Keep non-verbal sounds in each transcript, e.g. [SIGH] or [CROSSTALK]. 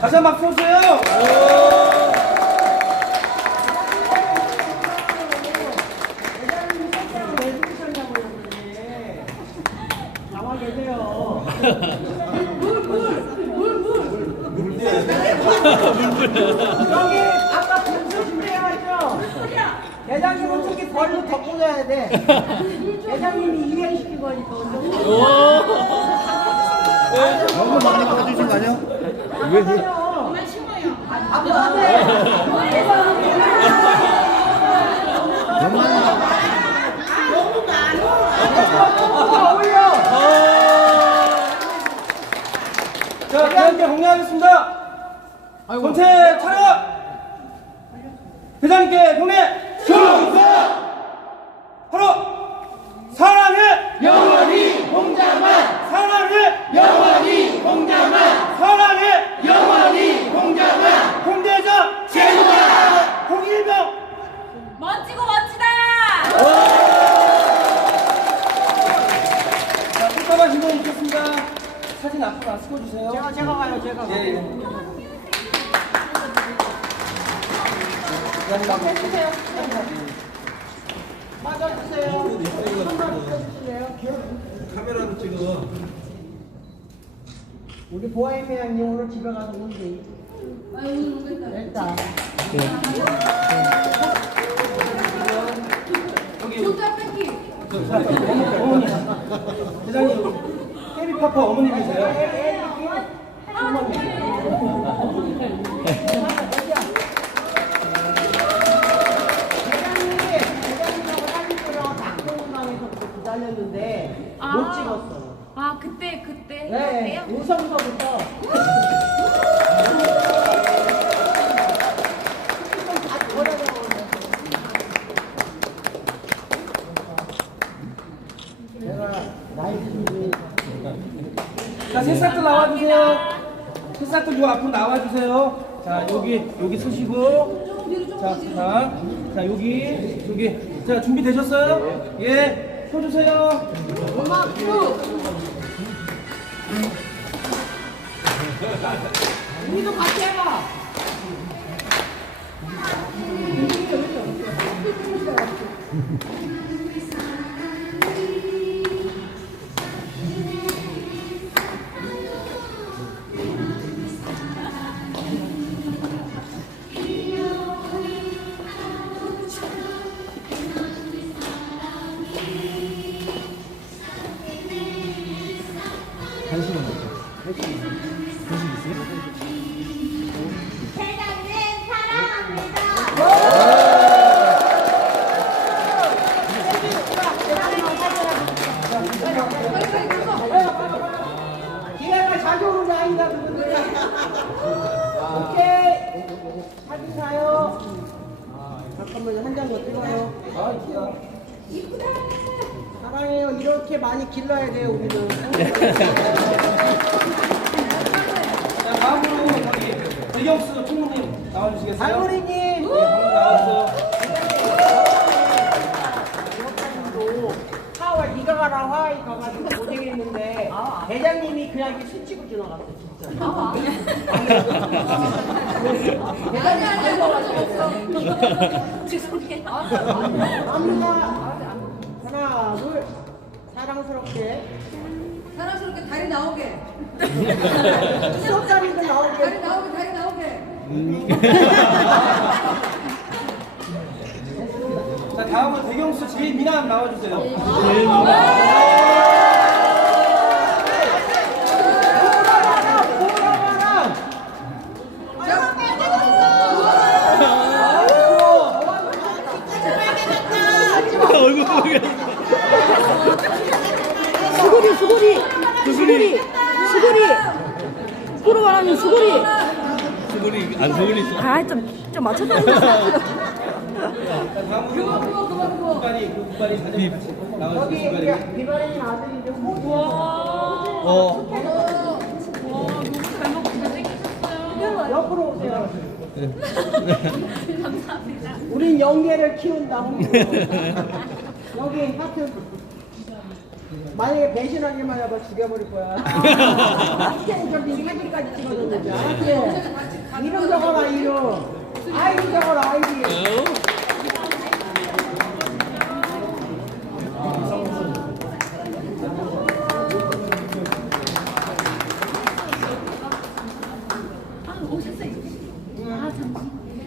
다시 한번 박수 주세요. 나와 계세요. 여기 아까 분수 준비해왔죠? 대장님은 저기 벌로 더 꽂아야 돼. 대장님이 이행시킨 거니까. 너무 많이 꺼주신 거 아니야? 왜? 앞으로 안 돼. 너무 어울려. 자, 대장님께 공개하겠습니다. 전체 차렷! 대장님께 경례! 충성! 바로 사랑해! 영원히 공자만! 사랑해! 영원히 공자만! 사랑해! 영원히 공자만! 홍대장 최고다! 홍일병! 멋지고 멋지다! 자, 꽃가방 신동 있겠습니다. 사진 앞으로 안 찍어주세요. 제가 제가 가요. 제가 가요. 예, 예. 해주세요. 맞아주세요. 붙여주실래요? 카메라로 찍어. 우리 보아이미양님 오늘 집에 가서 놀지. 일단. 진짜 뺏기! 어머니, 대장님, 헤비파파 어머님이세요? 자, 새싹들 나와주세요. 새싹들 요 앞으로 나와주세요. 자, 여기, 여기 서시고. 자, 자, 자, 여기, 여기. 자, 준비 되셨어요? 예, 서주세요. 우리도 같이 해봐. 기회가 더 찍어요. 사랑해요. 이렇게 많이 길러야 돼요 우리는. 자, 다음으로 저기, 배경수 총무님 나와주시겠어요? 달고리님. 네, 방금. 이것도 하와 네가 가라 하와이 가 가지고 고생했는데 대장님이 그냥 이렇게 스치고 지나갔어 진짜. 아니 아니 없어 없어 죄송해요 갑니다. 하나 둘 사랑스럽게 사랑스럽게 다리 나오게. 수업자리도 나오게. 다리 나오게 다리 나오게. [LAUGHS] 자, 다음은 배경수 제일 미남 나와주세요. 얼굴 보게. 수구리 수구리 수구리 수구리 프로 말하는 수구리 수그리 안 수그리 있어. 아좀좀 그 국발이. 비바리님 아들인데 호주 어. 옆으로 오세요. [LAUGHS] 우린 영계를 키운다. [LAUGHS] 여기 하트. 만약에 배신하기만 해봐 죽여버릴 거야. 학생 저기 사진까지 찍어줬는데. 알았지? 이름 적어라 이름. 아이디 적어라 아이디.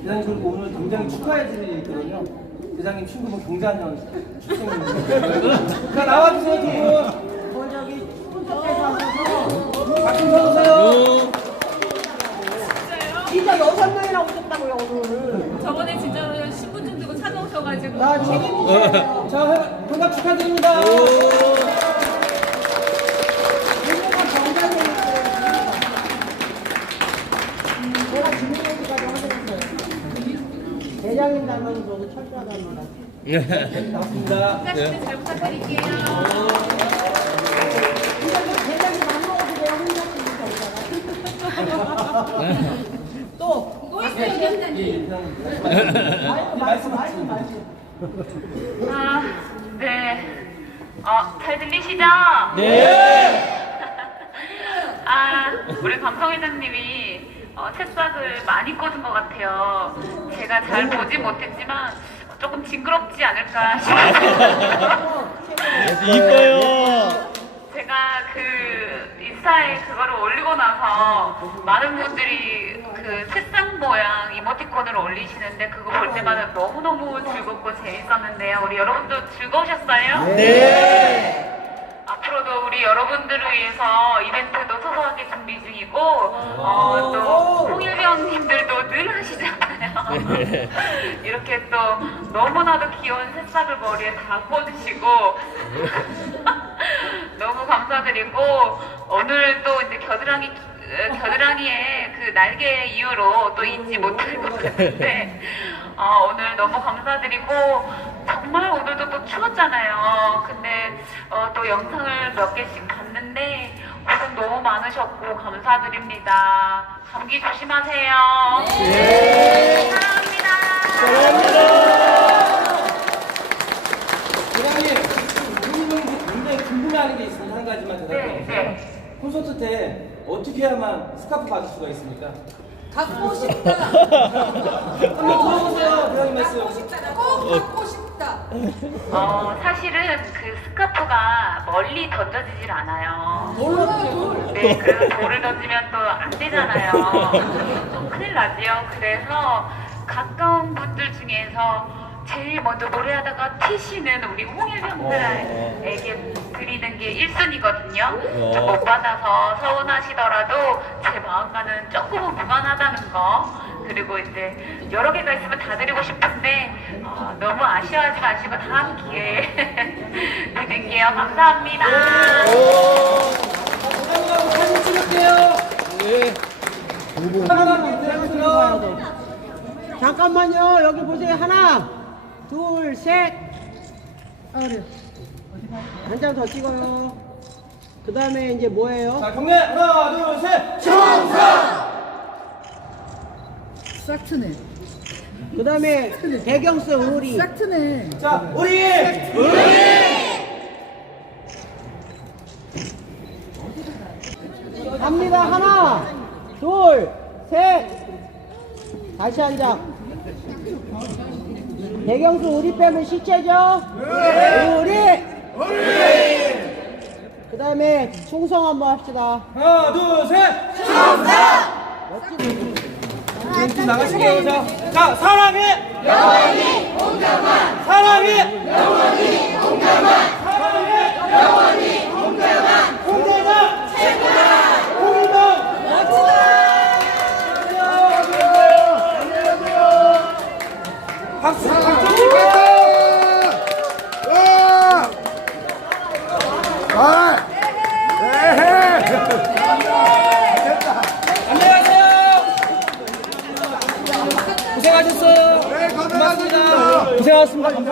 대장님 그리고 오늘 굉장히 축하해드리거든요. 대장님 친구 분 경자년 출생입니다. 자 나와주세요 두 분. 뭐 저기 분석해서 하셔서 박수 쳐주세요. 진짜 여섯 명이나 오셨다고요 오늘. 저번에 진짜로 신분증 들고 찾아오셔가지고 나 책임지세요. 자 환갑 축하드립니다. 닮아라. 고맙습니다. 끝까지 잘 부탁드릴게요. 대장님 안 먹어도 혼자 쓰니까 오다가. 또또 있어요, 여기 말씀 말씀 말씀 말씀. 아, 네. 어, 잘 들리시죠? 네. 아, 우리 감성회장님이 어, 새싹을 많이 꽂은 것 같아요. 제가 잘 보지 못했지만 조금 징그럽지 않을까 싶어요. 이뻐요. 제가 그 인스타에 그거를 올리고 나서 많은 분들이 그 새싹 모양 이모티콘을 올리시는데 그거 볼 때마다 너무너무 즐겁고 재밌었는데요. 우리 여러분도 즐거우셨어요? 네. 앞으로도 우리 여러분들을 위해서 이벤트도 소소하게 준비 중이고 어, 또 홍일병님들도 늘 하시잖아요. 네. [LAUGHS] 이렇게 또 너무나도 귀여운 새싹을 머리에 다 꽂으시고 [LAUGHS] 너무 감사드리고 오늘 또 이제 겨드랑이 어, 겨드랑이에 그 날개 이후로 또 잊지 못할 것 같은데 어, 오늘 너무 감사드리고 정말 오늘도 또 추웠잖아요. 근데 어, 또 영상을 몇 개씩 봤는데 너무 많으셨고 감사드립니다. 감기 조심하세요. 네. 사랑합니다. 대장님 우리는 굉장히 궁금해하는 게 있습니다. 한 가지만 네, 대답해 주세요. 네. 콘서트 때 어떻게 해야만 스카프 받을 수가 있습니까? 갖고 [LAUGHS] 싶다. 한번 들어보세요, 대장님 말씀. 갖고 싶다. 꼭 갖고 싶다. 어, 사실은 그 스카프가 멀리 던져지질 않아요. 돌. 네, 그 돌을 던지면 또 안 되잖아요. 좀 큰일 나지요. 그래서 가까운 분들 중에서 제일 먼저 노래하다가 티시는 우리 홍일병들에게 드리는 게 1순위거든요. 못 받아서 서운하시더라도 제 마음과는 조금은 무관하다는 거. 그리고 이제 여러 개가 있으면 다 드리고 싶은데 어, 너무 아쉬워하지 마시고 다음 기회에 [LAUGHS] 드릴게요. 감사합니다. 대장님하고 사진 찍을게요. 네. 잠깐만요. 여기 보세요. 하나, 둘, 셋. 한장 더 찍어요. 그 다음에 이제 뭐예요? 자, 경례 하나, 둘, 셋. 싹 트네. 그 다음에 배경스 우리. 싹 트네. 자, 우리 갑니다. 하나, 둘, 셋. 다시 한 장. 배경수 우리 빼면 시체죠? 우리. 그 다음에 충성 한번 합시다. 하나, 둘, 셋. 멘 좀 나가시게요. 자, 자 사랑해. 영원히 공감한. 사랑해. 영원히 공감한. 사랑해. 영원히 공감한. 공대장 최고다. 공동 멋지다. 안녕하세요. 안녕하세요. 박수. 박수. 고생하셨습니다. 감사합니다.